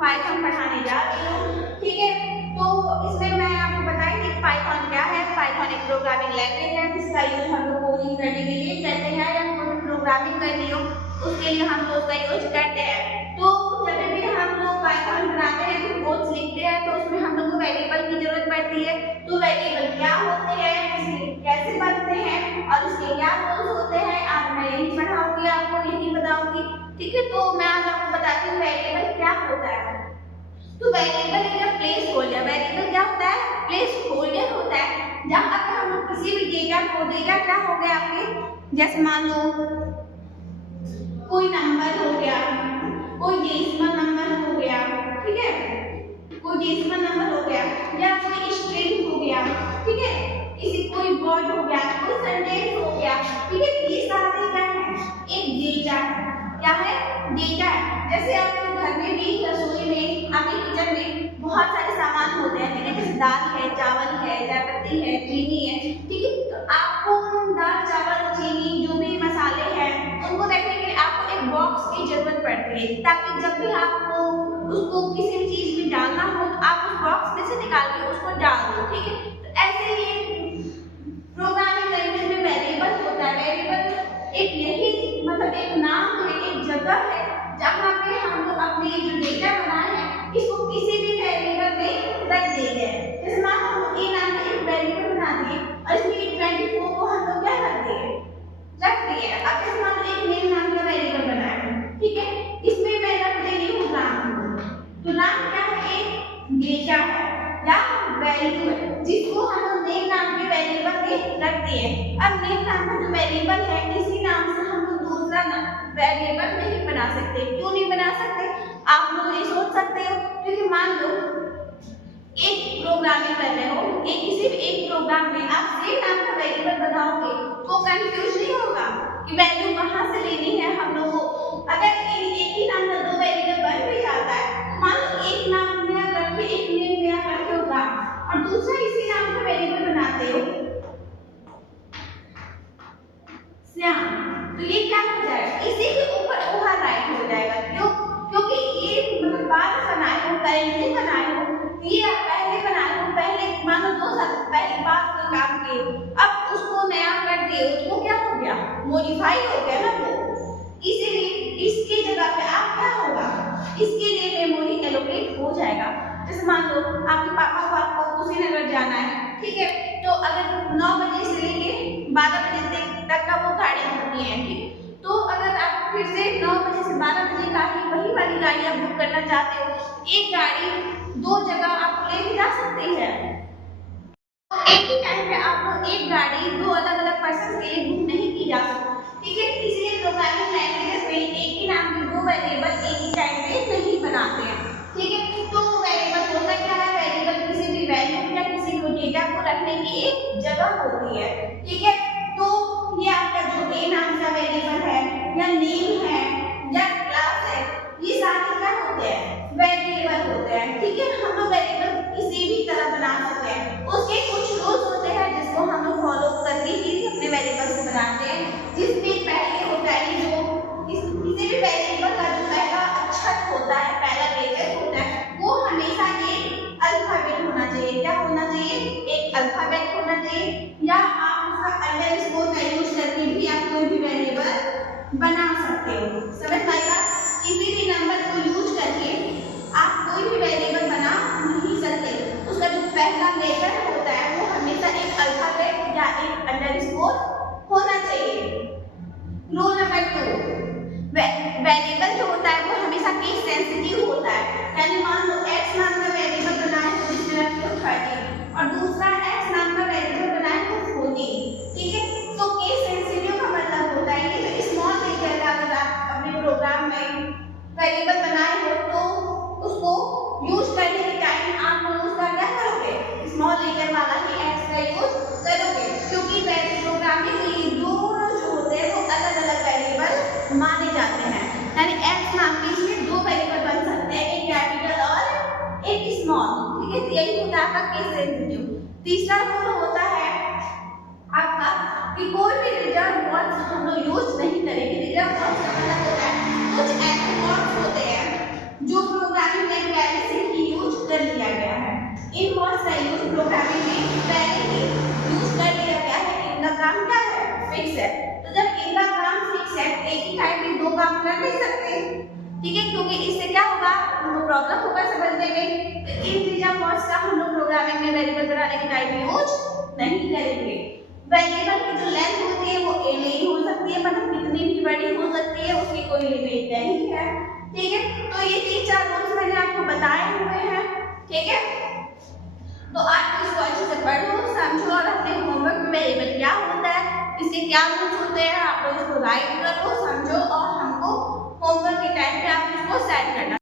Python पढ़ाने जा रही हूँ, ठीक है। तो इसमें मैं आपको बताई कि पाइथन क्या है। पाइथन एक प्रोग्रामिंग लैंग्वेज है जिसका यूज हम लोग कोडिंग करने के लिए करते हैं, या कोई प्रोग्रामिंग करनी हो उसके लिए हम लोग उसका यूज करते हैं। तो जब भी हम लोग पाइथन बनाते हैं तो कोड्स लिखते हैं तो उसमें हम लोग को वेरिएबल की जरूरत पड़ती है। तो वेरिएबल क्या होते हैं, कैसे बनते हैं और उसके क्या रोल्स होते हैं, आज मैं यही पढ़ाऊंगी, आपको यही बताऊंगी, ठीक है। तो मैं आज आपको बताती हूँ वेरिएबल क्या होता है। तो वेरिएबल एक प्लेस होल्डर, वेरिएबल क्या होता है, प्लेस होल्डर होता है जहाँ पे हम लोग किसी भी डेटा को, डेटा क्या हो गया आपके, जैसे मान लो कोई नंबर हो गया, कोई डेसिमल नंबर हो गया, ठीक है, कोई डेसिमल नंबर हो गया या कोई स्ट्रिंग हो गया, ठीक है, किसी कोई वर्ड हो गया, कोई सेंटेंस हो गया, ठीक है। ये सारे क्या है, एक डेटा है। क्या है, डेटा है। जैसे आपके घर में भी, रसोई में, आपके किचन में बहुत सारे सामान होते हैं, ठीक है, जैसे दाल है, चावल है, चाय पत्ती है, चीनी है, ठीक है। तो आपको दाल, चावल, चीनी, जो भी मसाले हैं उनको रखने के लिए आपको एक बॉक्स की जरूरत पड़ती है, ताकि जब भी आपको उसको किसी भी चीज में डालना हो तो आप उस बॉक्स में से निकाल के उसको डाल दो, ठीक है। तो ऐसे ही प्रोग्रामिंग लैंग्वेज में वेरिएबल होता है। वेरिएबल एक यही मतलब एक नाम है, एक जगह है जहाँ पे हम लोग अपने जो डेटा बनाए हैं इसको किसी भी वेरिएबल में रख देंगे। जैसे मान लो हम ए नाम का एक वेरिएबल बना दिए और इसमें 24 को हम लोग क्या रख दिए, रख दिए। अब जैसे मान लो एक नेम नाम का वेरिएबल बनाया है, ठीक है, इसमें मैं रख दे रही हूँ नाम। तो नाम क्या है, एक डेटा है या वैल्यू है जिसको हम नेम नाम के वेरिएबल में रख दिए। अब नेम नाम का जो वेरिएबल है इसी नाम से हम लोग दूसरा वेरिएबल नहीं बना सकते। क्यों नहीं बना सकते, आप लोग ये सोच सकते हो, क्योंकि मान लो एक प्रोग्रामिंग कर रहे हो, एक किसी भी एक प्रोग्राम में आप सेम नाम का वेरिएबल बनाओगे तो कंफ्यूज नहीं होगा कि वैल्यू कहाँ से लेनी है हम लोग को। अगर एक ही नाम का दो वेरिएबल बन भी जाता है, मान लो एक नाम में रख के एक नेम में रखे होगा और दूसरा इसी नाम का वेरिएबल बनाते हो श्याम, तो ये क्या हो जाएगा, इसी के ऊपर ओवरराइट हो जाएगा। क्यों, क्योंकि ये मतलब बाद बनाए हो, करेंटली बनाए हो, ये आप पहले बनाए हो, पहले मानो 2 साल पहले बात कोई काम किए, अब उसको नया कर दिए, उसको क्या हो गया, मॉडिफाई हो गया ना। वो इसीलिए इसकी जगह पे आप क्या होगा, इसके लिए मेमोरी एलोकेट हो जाएगा। जैसे मान लो आपके पापा को आपको कुशीनगर जाना है, ठीक है, तो अगर 9 बजे से लेके 12 बजे तक का वो गाड़ी होती है, ठीक, तो अगर आप फिर से 9 बजे से 12 बजे का ही वही वाली गाड़ी आप बुक करना चाहते हो, एक गाड़ी 2 जगह आप लेके जा सकते हैं। एक ही टाइम पे आपको एक गाड़ी 2 अलग-अलग पर्सन के लिए बुक नहीं की जा सकती, ठीक है। इसलिए प्रोग्रामिंग लैंग्वेजेस में एक ही नाम के 2 वेरिएबल एक ही टाइम पे नहीं बनाते हैं, ठीक है। तो वेरिएबल होता क्या है, वेरिएबल किसी भी वैल्यू या किसी भी डेटा को रखने की एक जगह होती है, ठीक है। तो ये आपका जो ए नाम का वेरिएबल है या नेम है या क्लास है, ये सारे क्या होते हैं, वेरिएबल होते हैं, ठीक है। हम लोग वेरिएबल किसी भी तरह बना सकते हैं, उसके कुछ रूल्स होते हैं जिसको हम लोग फॉलो करके ही अपने वेरिएबल को बनाते हैं। जिसमें पहले होता है जो किसी भी वेरिएबल का जो पहला अक्षर होता है, पहला लेटर होता है, वो हमेशा एक अल्फाबेट होना चाहिए। क्या होना चाहिए, एक अल्फाबेट होना चाहिए, या आप उसका अंडरस्कोर का यूज करके भी आप कोई भी वेरिएबल बना सकते हो। समझ में आएगा, किसी भी नंबर को यूज करके आप कोई भी वेरिएबल बना नहीं सकते। उसका जो पहला लेटर होता है वो हमेशा एक अल्फाबेट या एक अंडरस्कोर होना चाहिए। रूल नंबर 2, वेरिएबल जो होता है वो हमेशा केस सेंसिटिव होता है। यानी मान लो x नाम का वेरिएबल बनाए तो जिसमें रखते हो 30 और दूसरा x नाम का वेरिएबल बनाए तो 14, ठीक है। तो केस सेंसिटिव का मतलब होता है कि जो स्मॉल लेटर का अगर आप अपने प्रोग्राम में वेरिएबल बनाए हो तो उसको यूज करने के टाइम आप उसका क्या करोगे, स्मॉल लेटर वाला ही x का यूज करोगे, क्योंकि प्रोग्रामिंग में दोनों जो होते हैं वो अलग-अलग वेरिएबल माने जाते हैं। यानी x नाम के इसमें 2 वेरिएबल बन सकते हैं, एक कैपिटल और एक स्मॉल, ठीक है। यही होता है आपका केस सेंसिटिव। तीसरा पढ़ नहीं सकते, ठीक है, क्योंकि इससे क्या होगा, उनको प्रॉब्लम होगा समझने में। तो इंटीजर वर्ड्स का हम लोग प्रोग्रामिंग में वेरिएबल बनाने के टाइम यूज नहीं करेंगे। वेरिएबल की जो लेंथ होती है वो ए नहीं हो सकती है, मतलब कितनी भी बड़ी हो सकती है, उसकी कोई लिमिट नहीं है, ठीक है। तो ये 3-4 रूल्स मैंने आपको बताए हुए हैं, ठीक है। तो आप इसको अच्छे से पढ़ो, समझो और अपने होमवर्क में वेरिएबल क्या होता है, इसके क्या रूल्स होते हैं, आप लोग इसको राइट करो, समझो और हमको होमवर्क के टाइम पे आप इसको सेट करना।